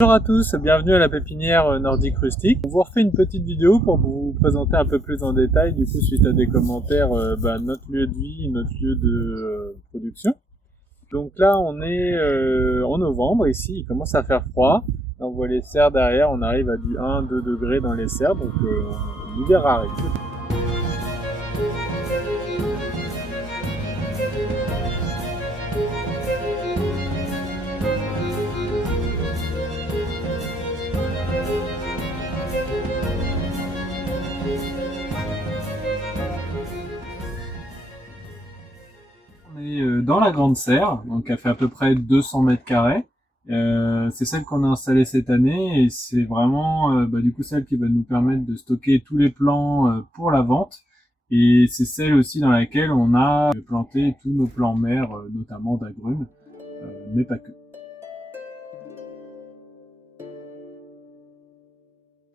Bonjour à tous, bienvenue à la pépinière Nordique Rustique. On vous refait une petite vidéo pour vous présenter un peu plus en détail, du coup suite à des commentaires, notre lieu de vie, notre lieu de production. Donc là on est en novembre ici, il commence à faire froid. Là, on voit les serres derrière, on arrive à du 1-2 degrés dans les serres, donc l'hiver arrive. On est dans la grande serre, donc elle fait à peu près 200 mètres carrés. C'est celle qu'on a installée cette année et c'est vraiment du coup celle qui va nous permettre de stocker tous les plants pour la vente. Et c'est celle aussi dans laquelle on a planté tous nos plants mères, notamment d'agrumes, mais pas que.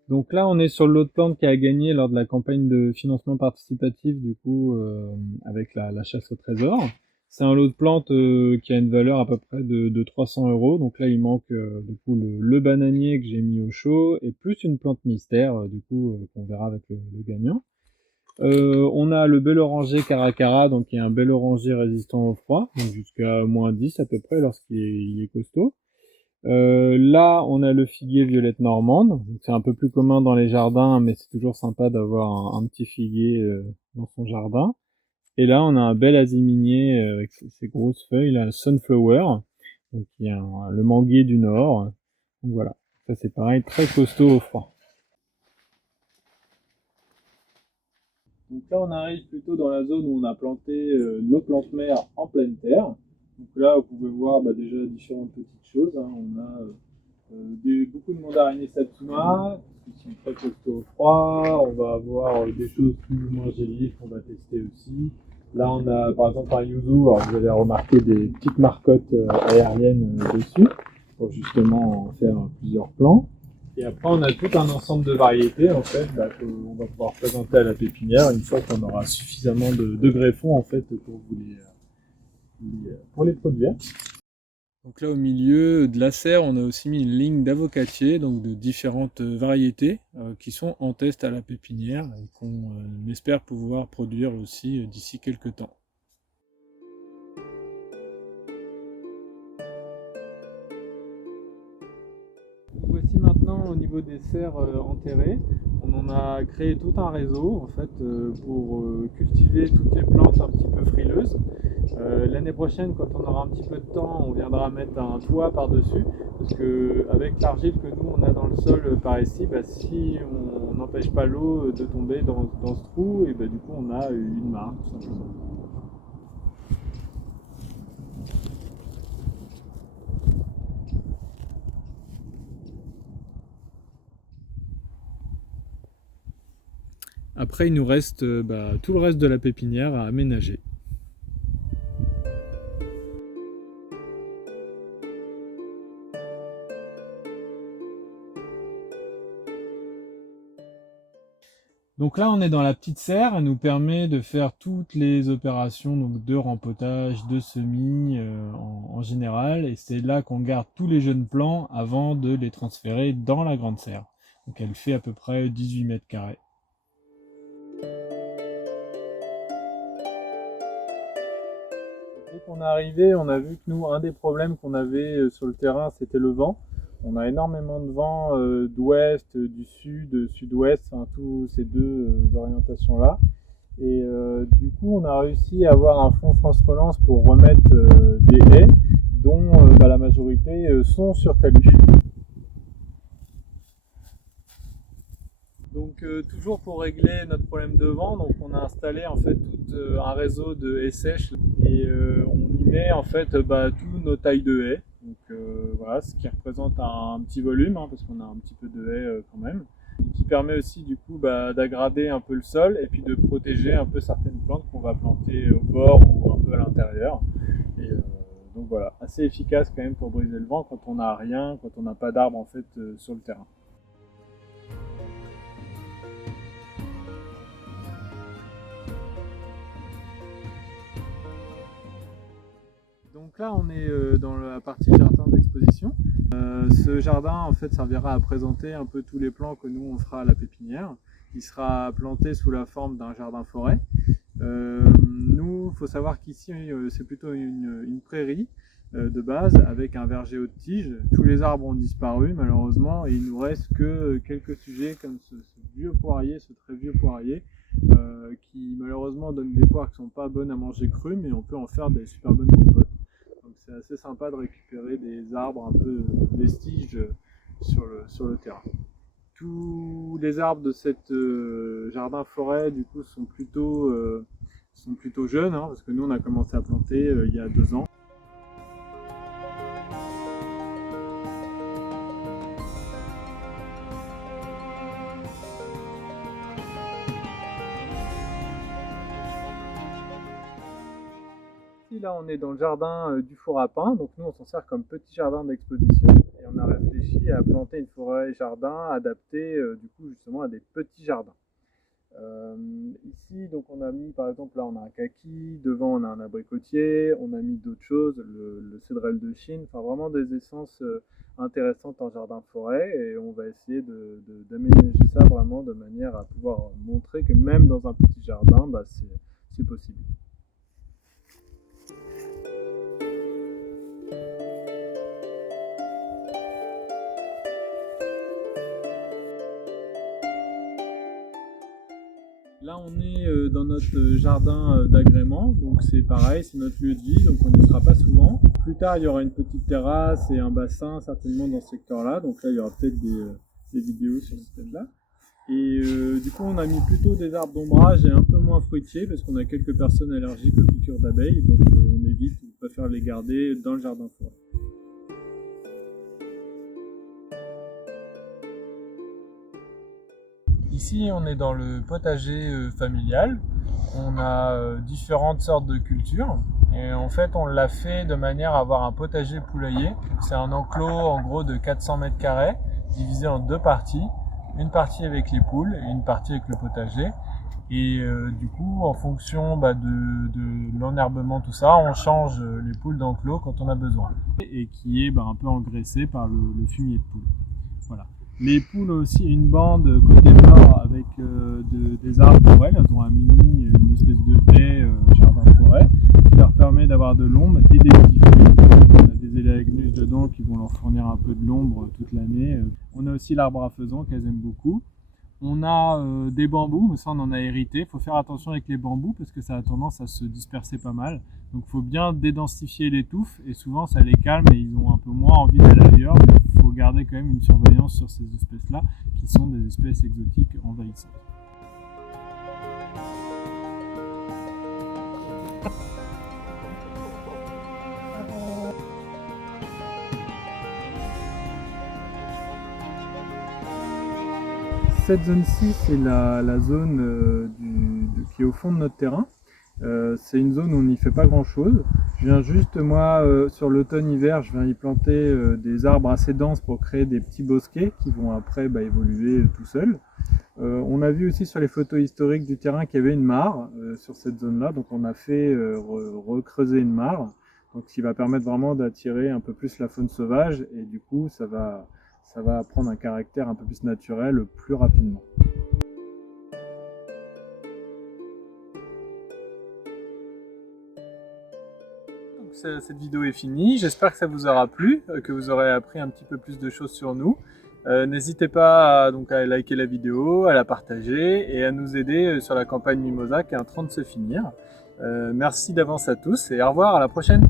Donc là, on est sur le lot de plantes qui a gagné lors de la campagne de financement participatif, du coup, avec la chasse au trésor. C'est un lot de plantes qui a une valeur à peu près de 300 €. Donc là, il manque du coup le bananier que j'ai mis au chaud et plus une plante mystère, qu'on verra avec le gagnant. On a le bel oranger caracara, donc qui est un bel oranger résistant au froid, donc jusqu'à -10 à peu près lorsqu'il est costaud. Là, on a le figuier violette normande. C'est un peu plus commun dans les jardins, mais c'est toujours sympa d'avoir un petit figuier dans son jardin. Et là, on a un bel aziminier avec ses grosses feuilles, là, sunflower, donc qui est le manguier du nord. Donc voilà, ça c'est pareil, très costaud au froid. Donc là, on arrive plutôt dans la zone où on a planté nos plantes mères en pleine terre. Donc là, vous pouvez voir déjà différentes petites choses, hein. On a beaucoup de mandariniers Satsuma, qui sont très costauds au froid. On va avoir des choses plus ou moins gélives qu'on va tester aussi. Là, on a par exemple un yuzu. Alors, vous allez remarquer des petites marcottes aériennes dessus, pour justement en faire plusieurs plants. Et après, on a tout un ensemble de variétés en fait, qu'on va pouvoir présenter à la pépinière une fois qu'on aura suffisamment de greffons en fait pour les produire. Donc là au milieu de la serre, on a aussi mis une ligne d'avocatiers, donc de différentes variétés qui sont en test à la pépinière et qu'on espère pouvoir produire aussi d'ici quelques temps. Voici maintenant au niveau des serres enterrées. On en a créé tout un réseau en fait pour cultiver toutes les plantes un petit peu frileuses. L'année prochaine, quand on aura un petit peu de temps, on viendra mettre un toit par-dessus, parce que avec l'argile que nous on a dans le sol par ici, si on n'empêche pas l'eau de tomber dans ce trou, et du coup on a une mare tout simplement. Après, il nous reste tout le reste de la pépinière à aménager. Donc là, on est dans la petite serre, elle nous permet de faire toutes les opérations donc de rempotage, de semis en général, et c'est là qu'on garde tous les jeunes plants avant de les transférer dans la grande serre. Donc elle fait à peu près 18 mètres carrés. Dès qu'on est arrivé, on a vu que nous, un des problèmes qu'on avait sur le terrain, c'était le vent. On a énormément de vent d'ouest, du sud, sud-ouest, tous ces deux orientations-là. Et du coup, on a réussi à avoir un fonds France Relance pour remettre des haies, dont la majorité sont sur talus. Donc toujours pour régler notre problème de vent, donc on a installé en fait tout un réseau de haies sèches et on y met en fait tous nos tailles de haies. Donc voilà, ce qui représente un petit volume, hein, parce qu'on a un petit peu de haies quand même, qui permet aussi du coup d'aggrader un peu le sol et puis de protéger un peu certaines plantes qu'on va planter au bord ou un peu à l'intérieur. Et donc voilà, assez efficace quand même pour briser le vent quand on n'a rien, quand on n'a pas d'arbres en fait sur le terrain. Donc là, on est dans la partie jardin d'exposition. Ce jardin en fait servira à présenter un peu tous les plants que nous on fera à la pépinière. Il sera planté sous la forme d'un jardin-forêt. Nous, il faut savoir qu'ici c'est plutôt une prairie de base avec un verger haute tige. Tous les arbres ont disparu malheureusement et il nous reste que quelques sujets comme ce vieux poirier, ce très vieux poirier qui malheureusement donne des poires qui sont pas bonnes à manger crues, mais on peut en faire des super bonnes compotes. Donc c'est assez sympa de récupérer des arbres un peu vestiges sur le terrain. Tous les arbres de cette jardin-forêt du coup sont plutôt jeunes, hein, parce que nous on a commencé à planter il y a 2 ans. Là on est dans le jardin du four à pain, donc nous on s'en sert comme petit jardin d'exposition et on a réfléchi à planter une forêt jardin adaptée du coup justement à des petits jardins. Ici donc on a mis par exemple là on a un kaki, devant on a un abricotier, on a mis d'autres choses, le cédrel de Chine, enfin vraiment des essences intéressantes en jardin forêt et on va essayer d'aménager ça vraiment de manière à pouvoir montrer que même dans un petit jardin bah, c'est possible. Là on est dans notre jardin d'agrément, donc c'est pareil, c'est notre lieu de vie, donc on n'y sera pas souvent. Plus tard il y aura une petite terrasse et un bassin certainement dans ce secteur-là, donc là il y aura peut-être des vidéos sur ce thème-là. Et du coup on a mis plutôt des arbres d'ombrage et un peu moins fruitiers parce qu'on a quelques personnes allergiques aux piqûres d'abeilles, donc on évite, on préfère les garder dans le jardin forêt. Ici, on est dans le potager familial. On a différentes sortes de cultures. Et en fait, on l'a fait de manière à avoir un potager poulailler. C'est un enclos en gros de 400 mètres carrés, divisé en 2 parties. Une partie avec les poules et une partie avec le potager. Et du coup, en fonction de l'enherbement, tout ça, on change les poules d'enclos quand on a besoin. Et qui est un peu engraissé par le fumier de poule. Voilà. Les poules ont aussi une bande côté nord avec des arbres pour elles. Elles ont une espèce de haie jardin-forêt qui leur permet d'avoir de l'ombre et des petits fruits. On a des élagnus dedans qui vont leur fournir un peu de l'ombre toute l'année. On a aussi l'arbre à faisan qu'elles aiment beaucoup. On a des bambous, mais ça on en a hérité. Il faut faire attention avec les bambous parce que ça a tendance à se disperser pas mal. Donc il faut bien dédensifier les touffes et souvent ça les calme et ils ont un peu moins envie d'aller ailleurs. Mais il faut garder quand même une surveillance sur ces espèces-là qui sont des espèces exotiques envahissantes. Cette zone-ci, c'est la zone qui est au fond de notre terrain. C'est une zone où on n'y fait pas grand-chose. Je viens juste, moi, sur l'automne-hiver, je viens y planter des arbres assez denses pour créer des petits bosquets qui vont après évoluer tout seuls. On a vu aussi sur les photos historiques du terrain qu'il y avait une mare sur cette zone-là, donc on a fait recreuser une mare, donc ce qui va permettre vraiment d'attirer un peu plus la faune sauvage et du coup ça va prendre un caractère un peu plus naturel plus rapidement. Donc, cette vidéo est finie, j'espère que ça vous aura plu, que vous aurez appris un petit peu plus de choses sur nous. N'hésitez pas à liker la vidéo, à la partager et à nous aider sur la campagne Mimosa qui est en train de se finir. Merci d'avance à tous et au revoir, à la prochaine.